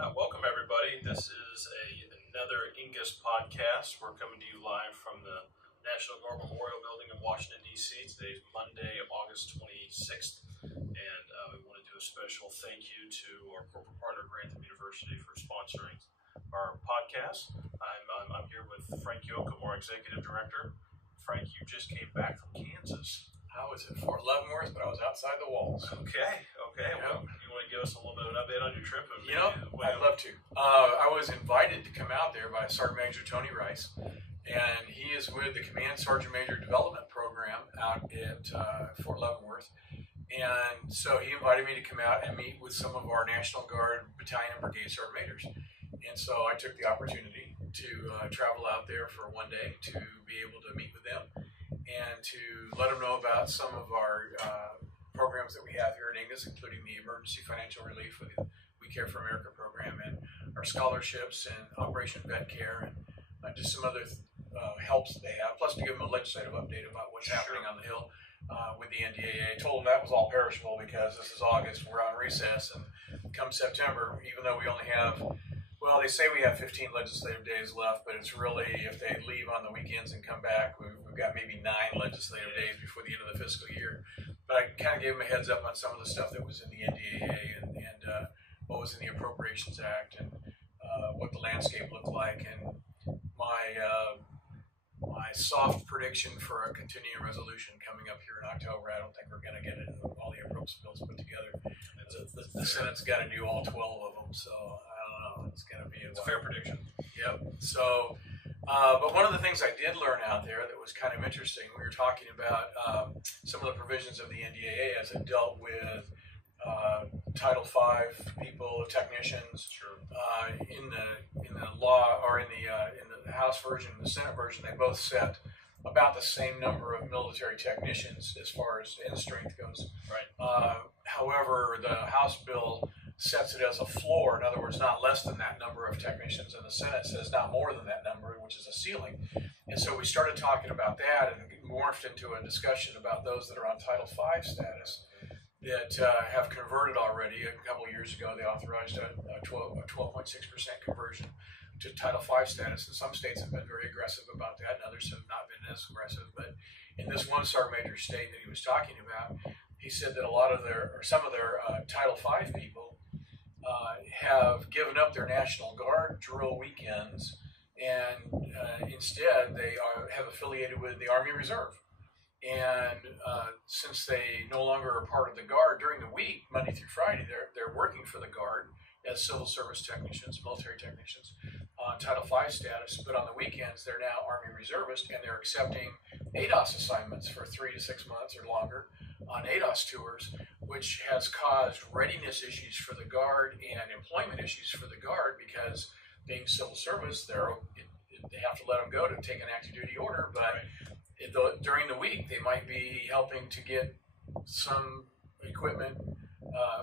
Welcome, everybody. This is another EANGUS podcast. We're coming to you live from the National Guard Memorial Building in Washington, D.C. Today is Monday, August 26th, and we want to do a special thank you to our corporate partner, Grantham University, for sponsoring our podcast. I'm here with Frank Yoakum, our Executive Director. Frank, you just came back from Kansas. I was at Fort Leavenworth, but I was outside the walls. Okay. Well, you want to give us a little bit of an update on your trip? I'd love to. I was invited to come out there by Sergeant Major Tony Rice, and he is with the Command Sergeant Major Development Program out at Fort Leavenworth. And so he invited me to come out and meet with some of our National Guard Battalion and Brigade Sergeant Majors. And so I took the opportunity to travel out there for one day to be able to meet with them and to let them know about some of our programs that we have here at EANGUS, including the Emergency Financial Relief with the We Care for America program and our scholarships and Operation Vet Care and just some other helps that they have, plus to give them a legislative update about what's happening on the Hill with the NDAA. I told them that was all perishable because this is August, we're on recess, and come September, even though we only have, well, they say we have 15 legislative days left, but it's really, if they leave on the weekends and come back, we've got maybe 9 legislative days before the end of the fiscal year. But I kind of gave them a heads up on some of the stuff that was in the NDAA and what was in the Appropriations Act and what the landscape looked like. And my soft prediction for a continuing resolution coming up here in October, I don't think we're going to get all the appropriations bills put together. The Senate's got to do all 12 of them, so I don't know. It's going to be a fair prediction. Yep. So, but one of the things I did learn out there that was kind of interesting, we were talking about some of the provisions of the NDAA as it dealt with Title V people, technicians. Sure. In the law, or in the House version and the Senate version, they both set about the same number of military technicians as far as end strength goes. Right. However, the House bill sets it as a floor, in other words, not less than that number of technicians, and the Senate says not more than that number, which is a ceiling. And so we started talking about that and morphed into a discussion about those that are on Title V status that have converted already. A couple of years ago, they authorized a 12.6% conversion to Title V status, and some states have been very aggressive about that, and others have not been as aggressive. But in this one Sergeant Major state that he was talking about, he said that some of their Title V people have given up their National Guard drill weekends, and instead they have affiliated with the Army Reserve. And since they no longer are part of the Guard during the week, Monday through Friday, they're working for the Guard as civil service technicians, military technicians, on Title V status. But on the weekends, they're now Army Reservists, and they're accepting ADOS assignments for 3 to 6 months or longer on ADOS tours, which has caused readiness issues for the Guard and employment issues for the Guard, because being civil service, they have to let them go to take an active duty order, but during the week they might be helping to get some equipment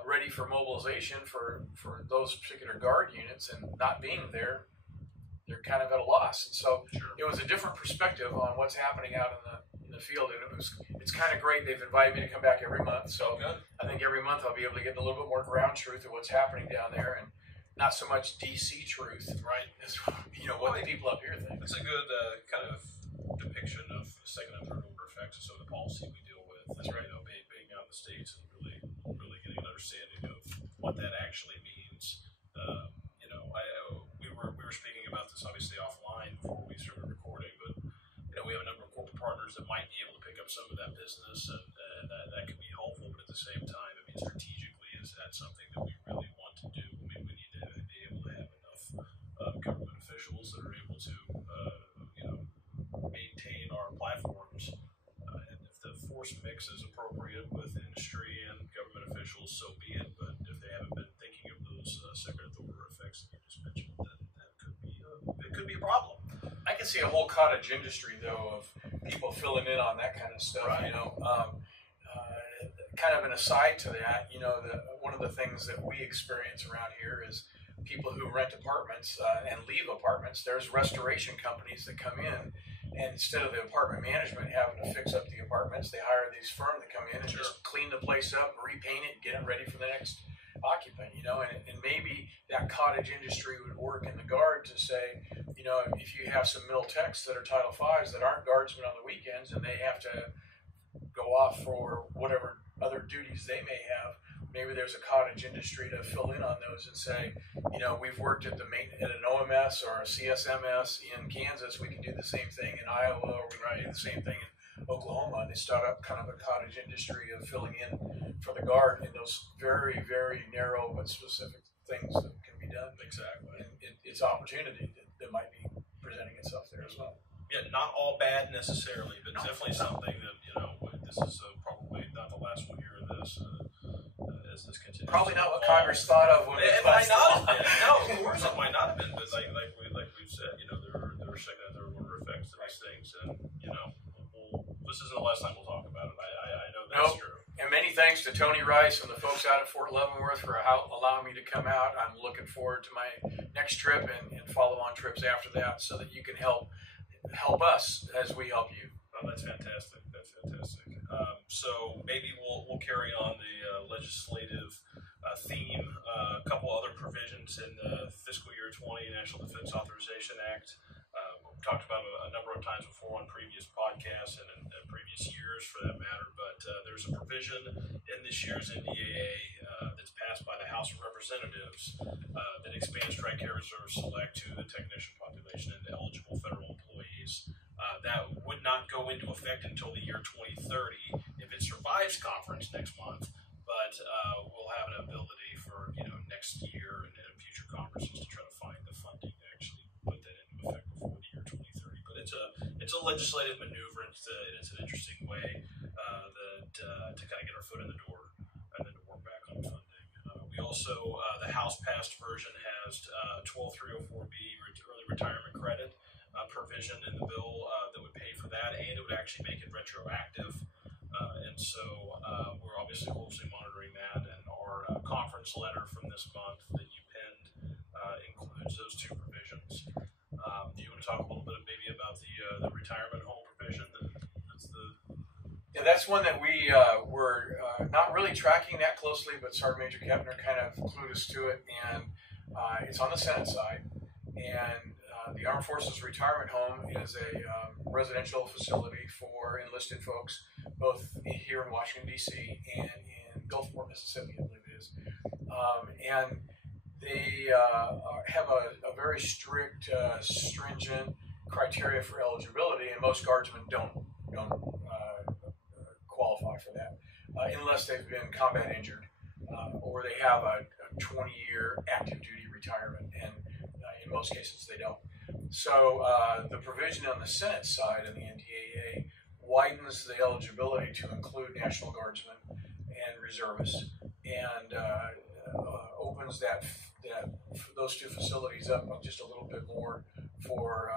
ready for mobilization for those particular Guard units, and not being there, they're kind of at a loss. And so it was a different perspective on what's happening out in the field, and it's kind of great. They've invited me to come back every month, so I think every month I'll be able to get a little bit more ground truth of what's happening down there, and not so much DC truth, right? As what the people up here think. It's a good kind of depiction of second and third order effects of some of the policy we deal with. That's right. Being out in the States and really getting an understanding of what that actually means. We were speaking about this obviously offline before we started recording, but we have a number of corporate partners that might be able to pick up some of that business, and that could be helpful. But at the same time, strategically, is that something that we really want to do? We need to be able to have enough government officials that are able to maintain our platforms, and if the force mix is appropriate with industry and government officials, so be it. But if they haven't been thinking of those second and third order effects that you just mentioned, then it could be a problem. I can see a whole cottage industry, though, of people filling in on that kind of stuff. Right. Kind of an aside to that, one of the things that we experience around here is people who rent apartments and leave apartments. There's restoration companies that come in, and instead of the apartment management having to fix up the apartments, they hire these firms that come in and just clean the place up, repaint it, get it ready for the next occupant, and maybe that cottage industry would work in the Guard to say, if you have some middle techs that are Title V's that aren't guardsmen on the weekends and they have to go off for whatever other duties they may have, maybe there's a cottage industry to fill in on those and say, we've worked at at an OMS or a CSMS in Kansas, we can do the same thing in Iowa, or we can do the same thing in Oklahoma. And they start up kind of a cottage industry of filling in for the Guard in those very, very narrow but specific things that can be done. Exactly. And it's opportunity that might be presenting itself there as well. Yeah, not all bad necessarily, but definitely something that, this is probably not the last we'll hear of this as this continues. Probably not what Congress thought of when it might not have been. No, of course it might not have been, but like we've said, there are second and third order effects to these things, and this isn't the last time we'll talk about it. I know that's true. And many thanks to Tony Rice and the folks out at Fort Leavenworth for allowing me to come out. I'm looking forward to my next trip and follow-on trips after that, so that you can help us as we help you. Oh, that's fantastic. That's fantastic. So maybe we'll carry on the legislative theme. A couple other provisions in the fiscal year 20 National Defense Authorization Act. We've talked about a number of times before on previous podcasts and in previous years for that matter, but there's a provision in this year's NDAA that's passed by the House of Representatives that expands TRICARE Reserve Select to the technician population and eligible federal employees. That would not go into effect until the year 2030 if it survives conference next month, but we'll have an ability for next year and future conferences to try to find the funding to actually put that into effect before the year 2030. But it's a legislative maneuver. It's an interesting way to kind of get our foot in the door and then to work back on funding. We also the House passed version has 12304B early retirement credit provision in the bill that would pay for that, and it would actually make it retroactive. And so we're obviously closely monitoring that, and our conference letter from this month that you penned includes those two provisions. Do you want to talk a little bit maybe about the retirement home provision? That's one that we were not really tracking that closely, but Sergeant Major Kepner kind of clued us to it, and it's on the Senate side. And the Armed Forces Retirement Home is a residential facility for enlisted folks, both here in Washington, D.C. and in Gulfport, Mississippi, I believe it is. And they have a very strict, stringent criteria for eligibility, and most guardsmen don't qualify for that unless they've been combat injured or they have a 20-year active duty retirement, and in most cases they don't. So the provision on the Senate side of the NDAA widens the eligibility to include National Guardsmen and reservists, and opens those two facilities up just a little bit more for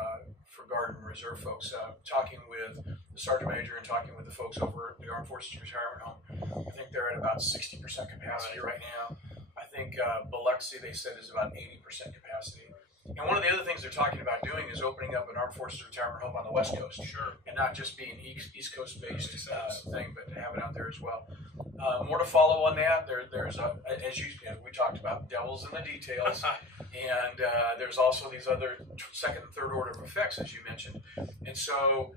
Guard and Reserve folks. Talking with the Sergeant Major and talking with the folks over at the Armed Forces Retirement Home, I think they're at about 60% capacity right now. I think Biloxi, they said, is about 80% capacity. And one of the other things they're talking about doing is opening up an Armed Forces Retirement Home on the West Coast. Sure. And not just being East Coast based thing, but to have it out there as well. More to follow on that. There's as we talked about, devil's in the details, and there's also these other second and third order effects, as you mentioned. And so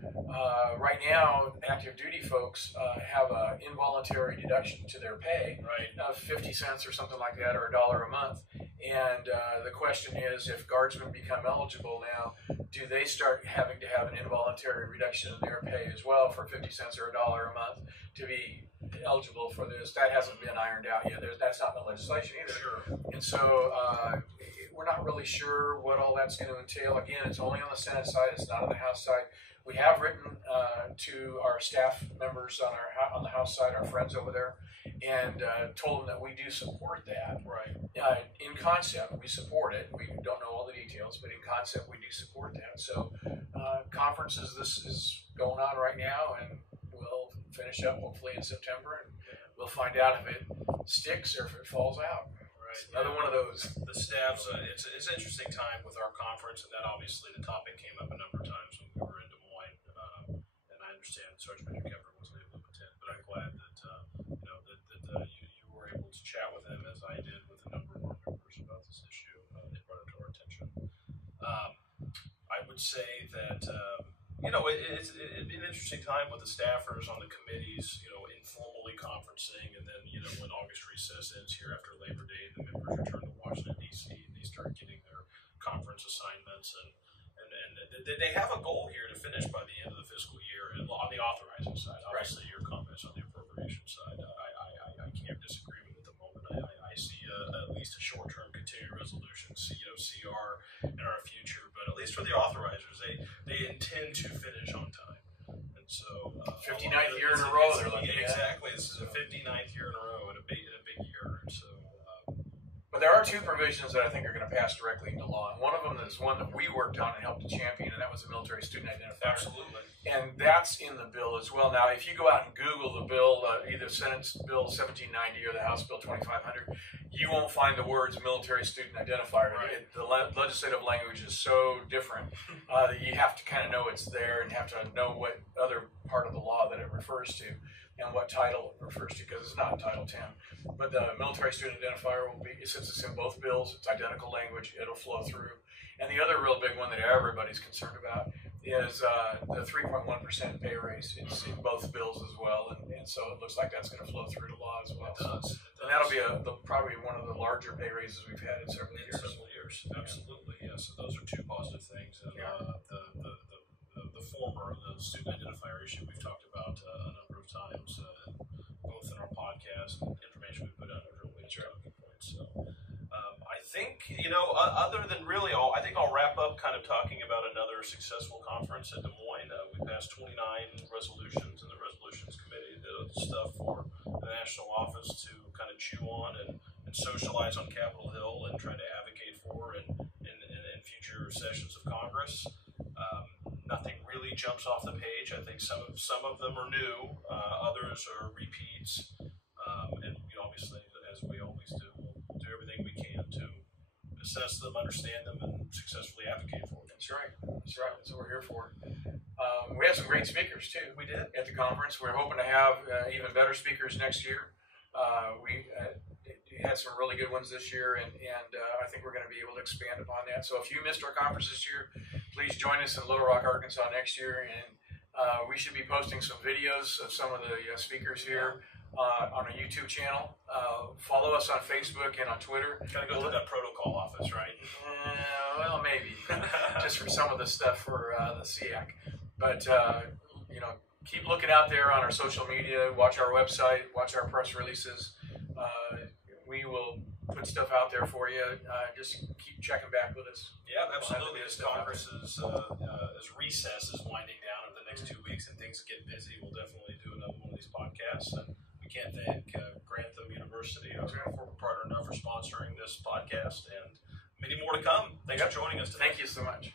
right now, active duty folks have an involuntary deduction to their pay of 50 cents or something like that, or $1 a month. And the question is, if guardsmen become eligible now, do they start having to have an involuntary reduction in their pay as well for 50 cents or $1 a month to be eligible for this? That hasn't been ironed out yet. That's not in the legislation either. Sure. And so we're not really sure what all that's going to entail. Again, it's only on the Senate side. It's not on the House side. We have written to our staff members on the House side, our friends over there, and told them that we do support that. Right. In concept, we support it. We don't know all the details, but in concept, we do support that. So conferences, this is going on right now, and we'll finish up hopefully in September, and we'll find out if it sticks or if it falls out. Right. Another one of those. The staffs, it's an interesting time with our conference, and that obviously the topic came up a number of times when we were in Des Moines, and I understand Sergeant Major Kepner wasn't able to attend, but I'm glad that you were able to chat with him, as I did with a number of our members about this issue. They brought it to our attention. I would say that it'd be an interesting time with the staffers on the committees, informally conferencing, and then when August recess ends here after Labor Day, the members return to Washington D.C. and they start getting their conference assignments, and they have a goal here to finish by the end of the fiscal year on the authorizing side. Obviously, your comments on the appropriation side, I can't disagree with at the moment. I see at least a short-term continuing resolution, CR in our future, but at least for the authorizers, they intend to finish on time. And so 59th year in a row they're looking at. Exactly. This is a 59th year in a row in a big year. And so but there are two provisions that I think are going to pass directly into law. And one of them is one that we worked on and helped to champion, and that was the military student identifier. Absolutely. And that's in the bill as well. Now, if you go out and Google the bill, either Senate Bill 1790 or the House Bill 2500, you won't find the words military student identifier. Right. The legislative language is so different that you have to kind of know it's there and have to know what other part of the law that it refers to and what title it refers to, because it's not in Title 10. But the military student identifier will be, since it's in both bills, it's identical language, it'll flow through. And the other real big one that everybody's concerned about is the 3.1% pay raise. It's in both bills as well, and so it looks like that's going to flow through to law as well. It does. And that'll be probably one of the larger pay raises we've had in several years. Absolutely, yeah. So those are two positive things. And the former, the student identifier issue, we've talked about a number of times, both in our podcast and information we put out under really talking points. So I think, other than really I think I'll wrap up kind of talking about another successful conference at Des Moines. We passed 29 resolutions in the Resolutions Committee, the stuff for the national office to kind of chew on and socialize on Capitol Hill and try to advocate for in future sessions of Congress. Nothing really jumps off the page. I think some of them are new, others are repeats, and we obviously, as we always do, we'll do everything we can to assess them, understand them, and successfully advocate for them. That's right. That's what we're here for. We had some great speakers too. We did at the conference. We're hoping to have even better speakers next year. We had some really good ones this year, and I think we're going to be able to expand upon that. So if you missed our conference this year, please join us in Little Rock, Arkansas next year, and we should be posting some videos of some of the speakers here on our YouTube channel. Follow us on Facebook and on Twitter. Got to go through that protocol office, right? Well, maybe just for some of the stuff for the SEAC, but keep looking out there on our social media. Watch our website. Watch our press releases. We will put stuff out there for you. Just keep checking back with us. Yeah, absolutely. As Congress's as recess is winding down over the next 2 weeks and things get busy, we'll definitely do another one of these podcasts. And we can't thank Grantham University, our former partner, enough for sponsoring this podcast, and many more to come. Thanks for joining us today. Thank you so much.